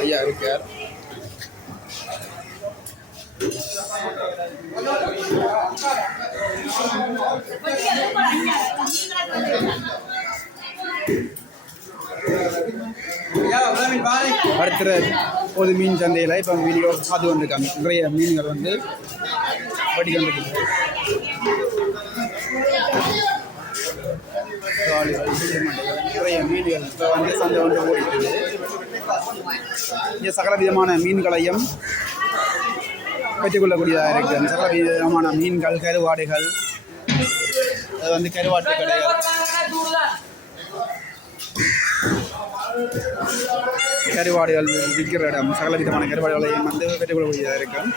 ஐயா இருக்கார். அடுத்த பொது மீன் சந்தையில் இப்போ வீடியோ பார்த்து கொண்டிருக்காங்க நிறைய மீன்கள் வந்து வடிக்கொண்டிருக்காங்க கொண்டிருக்கு நிறைய மீன்கள் இப்போ வந்து சந்தை வந்து ஓடிட்டு இங்கே சகல விதமான மீன்களையும் பெற்றுக்கொள்ளக்கூடியதாக இருக்குது அந்த சகல விதமான மீன்கள் கருவாடுகள் அது வந்து கருவாட்டு கடைகள். கருவாடுகள் விற்கிற இடம் சகல விதமான கருவாடுகளையும் வந்து பெற்றுக்கொள்ளக்கூடியதாக இருக்கும்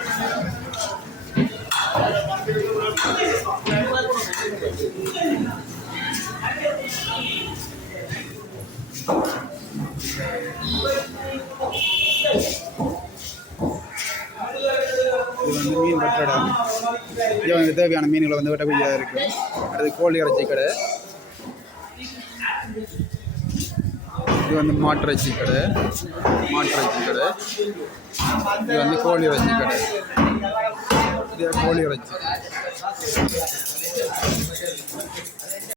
இது வந்து மீன் வெட்டுற இது வந்து தேவையான மீன்களை வந்து வெட்டக்கூடியதாக இருக்கும் அது கோழி இறைச்சி கடை. இது வந்து மாட்டிறைச்சி கடை. மாட்டிறைச்சி கடை. இது வந்து கோழி இறைச்சி கடை. இது கோழி இறைச்சி.